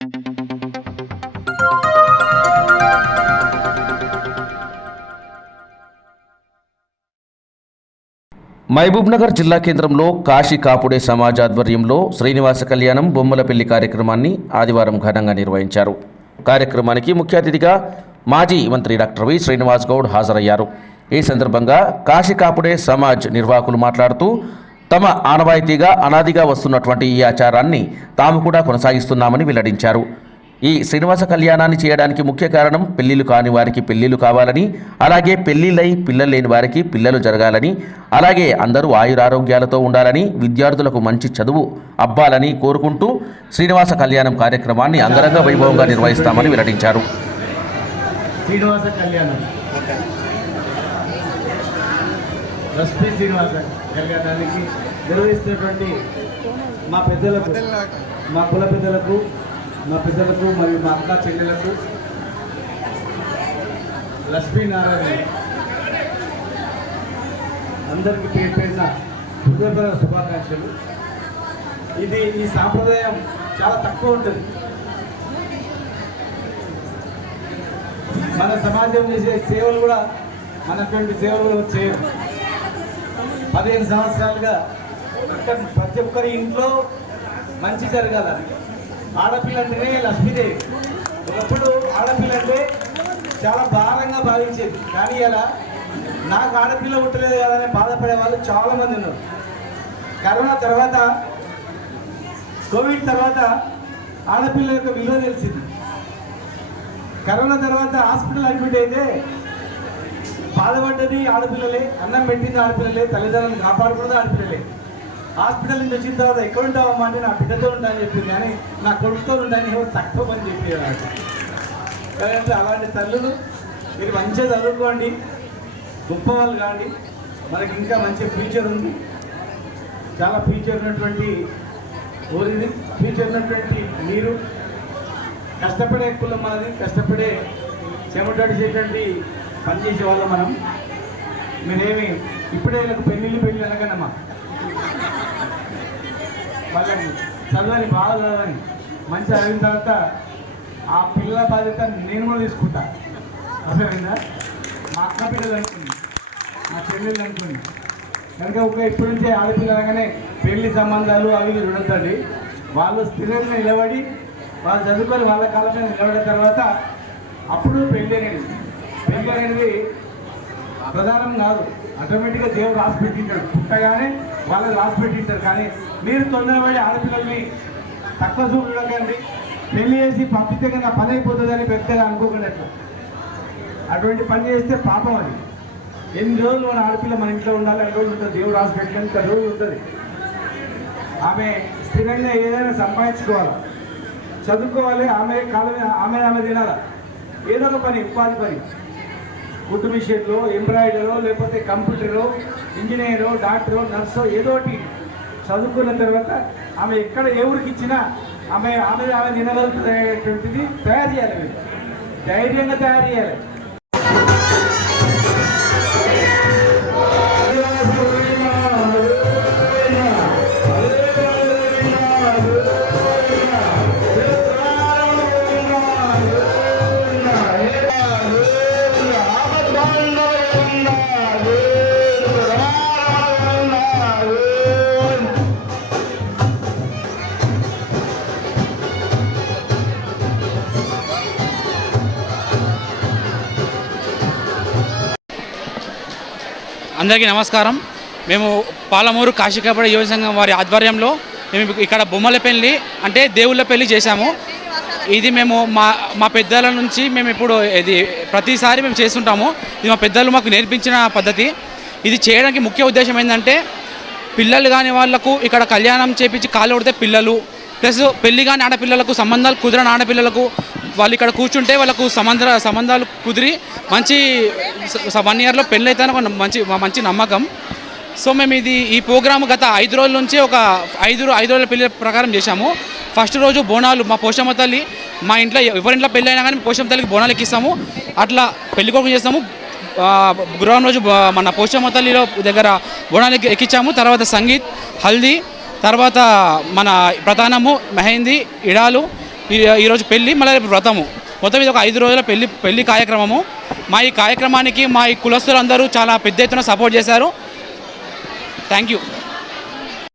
మహబూబ్నగర్ జిల్లా కేంద్రంలో కాశీ కాపుడే సమాజ్ ఆధ్వర్యంలో శ్రీనివాస కళ్యాణం బొమ్మల పెళ్ళి కార్యక్రమాన్ని ఆదివారం ఘనంగా నిర్వహించారు. కార్యక్రమానికి ముఖ్య అతిథిగా మాజీ మంత్రి డాక్టర్ వి శ్రీనివాస్ గౌడ్ హాజరయ్యారు. ఈ సందర్భంగా కాశీ కాపుడే సమాజ్ నిర్వాహకులు మాట్లాడుతూ తమ ఆనవాయితీగా అనాదిగా వస్తున్నటువంటి ఈ ఆచారాన్ని తాము కూడా కొనసాగిస్తున్నామని వెల్లడించారు. ఈ శ్రీనివాస కళ్యాణాన్ని చేయడానికి ముఖ్య కారణం పెళ్ళిళ్ళు కాని వారికి పెళ్ళిళ్ళు కావాలని అలాగే పెళ్ళిళ్ళై పిల్లలు లేని వారికి పిల్లలు జరగాలని అలాగే అందరూ ఆయురారోగ్యాలతో ఉండాలని విద్యార్థులకు మంచి చదువు అబ్బాలని కోరుకుంటూ శ్రీనివాస కళ్యాణం కార్యక్రమాన్ని అంగరంగ వైభవంగా నిర్వహిస్తామని వెల్లడించారు. శ్రీనివాస కళ్యాణం. లక్ష్మీ శ్రీనివాస జరగడానికి నిర్వహిస్తున్నటువంటి మా పెద్దలకు మా కుల పెద్దలకు మా పెద్దలకు మరియు మా అక్క చెల్లెలకు లక్ష్మీనారాయణ అందరికీ పేరు పేరిన హృదయపర శుభాకాంక్షలు. ఇది ఈ సాంప్రదాయం చాలా తక్కువ ఉంటుంది. మన సమాజం చేసే సేవలు కూడా మనటువంటి సేవలు కూడా చేయరు. పదిహేను సంవత్సరాలుగా ప్రతి- ప్రతి ఒక్కరి ఇంట్లో మంచి జరగాలని ఆడపిల్ల అంటేనే లక్ష్మీదేవి. ఒకప్పుడు ఆడపిల్ల అంటే చాలా భారంగా భావించేది. కానీ ఇలా నాకు ఆడపిల్ల పుట్టలేదు కదా అని బాధపడే వాళ్ళు చాలా మంది ఉన్నారు. కరోనా తర్వాత కోవిడ్ తర్వాత ఆడపిల్ల యొక్క విలువ తెలిసింది. కరోనా తర్వాత హాస్పిటల్ అడ్మిట్ అయితే బాధపడ్డది ఆడపిల్లలే అన్నం పెట్టింది ఆడపిల్లలే తల్లిదండ్రులను కాపాడుకున్నది ఆడపిల్లలే. హాస్పిటల్ నుంచి వచ్చిన తర్వాత ఎక్కడ ఉంటావమ్మా అంటే నా బిడ్డతో ఉంటాను చెప్పింది. కానీ నా కొడుకుతో ఉంటాను ఎవరు తక్కువ అని చెప్పారు నాకు. అలాంటి తల్లులు మీరు మంచిగా చదువుకోండి గొప్ప వాళ్ళు కాండి. మనకి ఇంకా మంచి ఫ్యూచర్ ఉంది. చాలా ఫ్యూచర్ ఉన్నటువంటి ఊరిది. ఫ్యూచర్ ఉన్నటువంటి మీరు కష్టపడే కులం మనది. కష్టపడే చెమటడిచేటువంటి పనిచేసే వాళ్ళం మనం. మీరేమి ఇప్పుడే నాకు పెళ్ళిళ్ళు పెళ్ళి అనగనమ్మా వాళ్ళని చదవని బాగా చదవని మంచి అయిన తర్వాత ఆ పిల్లల బాధ్యత నేను కూడా తీసుకుంటా. అర్థమైందా? మా అక్క పిల్లలు అనుకుంది మా చెల్లెళ్ళు అనుకుంది కనుక ఒక ఇప్పటి నుంచే ఆడపిల్ల అనగానే పెళ్ళి సంబంధాలు అవి ఇవి వాళ్ళు స్థిరంగా నిలబడి వాళ్ళు చదువుకొని వాళ్ళ కాలంలో నిలబడిన తర్వాత అప్పుడు పెళ్ళి అనేది పెళ్ళి అనేది ప్రధానం కాదు. ఆటోమేటిక్గా దేవుడు రాసి పెట్టింటాడు పుట్టగానే వాళ్ళు రాసి పెట్టింటారు కానీ మీరు తొందరపడి ఆడపిల్లల్ని తక్కువ చూడకండి. పెళ్ళి చేసి పంపితే కన్నా పని అయిపోతుందని పెద్దగా అనుకోకండి అట్లా. అటువంటి పని చేస్తే పాపం అది. ఎన్ని రోజులు మన ఆడపిల్ల మన ఇంట్లో ఉండాలి అన్ని రోజులు ఉంటుంది. దేవుడు రాసి పెట్టినంత రోజులు ఉంటుంది. ఆమె స్థిరంగా ఏదైనా సంపాదించుకోవాలి? చదువుకోవాలి. ఆమె కాలం ఆమె ఆమె తినాలి? ఏదో ఒక పని ఉపాధి పని. కుట్టు మిషన్లో ఎంబ్రాయిడరో లేకపోతే కంప్యూటరో ఇంజనీరో డాక్టరో నర్సో ఏదో ఒకటి చదువుకున్న తర్వాత ఆమె ఎక్కడ ఏ ఊరికి ఇచ్చినా ఆమె ఆమె ఆమె తినగలుగుతున్నటువంటిది తయారు చేయాలి మీరు ధైర్యంగా తయారు చేయాలి. అందరికీ నమస్కారం. మేము పాలమూరు కాశీకాపడ యువ సంఘం వారి ఆధ్వర్యంలో మేము ఇక్కడ బొమ్మల పెళ్ళి అంటే దేవుళ్ళ పెళ్ళి చేశాము. ఇది మేము మా మా పెద్దల నుంచి మేము ఇప్పుడు ఇది ప్రతిసారి మేము చేస్తుంటాము. ఇది మా పెద్దలు మాకు నేర్పించిన పద్ధతి. ఇది చేయడానికి ముఖ్య ఉద్దేశం ఏంటంటే పిల్లలు కాని వాళ్ళకు ఇక్కడ కళ్యాణం చేపించి కాలు కొడితే పిల్లలు ప్లస్ పెళ్ళి కాని ఆడపిల్లలకు సంబంధాలు కుదరని ఆడపిల్లలకు వాళ్ళు ఇక్కడ కూర్చుంటే వాళ్ళకు సంబంధ సంబంధాలు కుదిరి మంచి వన్ ఇయర్లో పెళ్ళి అయితే ఒక మంచి మంచి నమ్మకం. సో మేము ఇది ఈ ప్రోగ్రామ్ గత ఐదు రోజుల నుంచి ఒక ఐదు ఐదు రోజుల పెళ్ళి ప్రకారం చేశాము. ఫస్ట్ రోజు బోనాలు మా పోషమ్మ తల్లి మా ఇంట్లో ఎవరింట్లో పెళ్ళి అయినా కానీ పోషమ్మ తల్లికి బోనాలు ఎక్కిస్తాము. అట్లా పెళ్ళి కొడుకు చేస్తాము. గురువారం రోజు మన పోషమ్మ తల్లిలో దగ్గర బోనాలు ఎక్కించాము. తర్వాత సంగీత్ హల్దీ తర్వాత మన ప్రధానము మెహందీ ఇడాలు ఈ ఈరోజు పెళ్ళి మళ్ళీ రేపు వ్రతము. మొత్తం ఇది ఒక ఐదు రోజుల పెళ్ళి పెళ్ళి కార్యక్రమము. మా ఈ కార్యక్రమానికి మా ఈ కులస్తులందరూ చాలా పెద్ద ఎత్తున సపోర్ట్ చేశారు. Thank you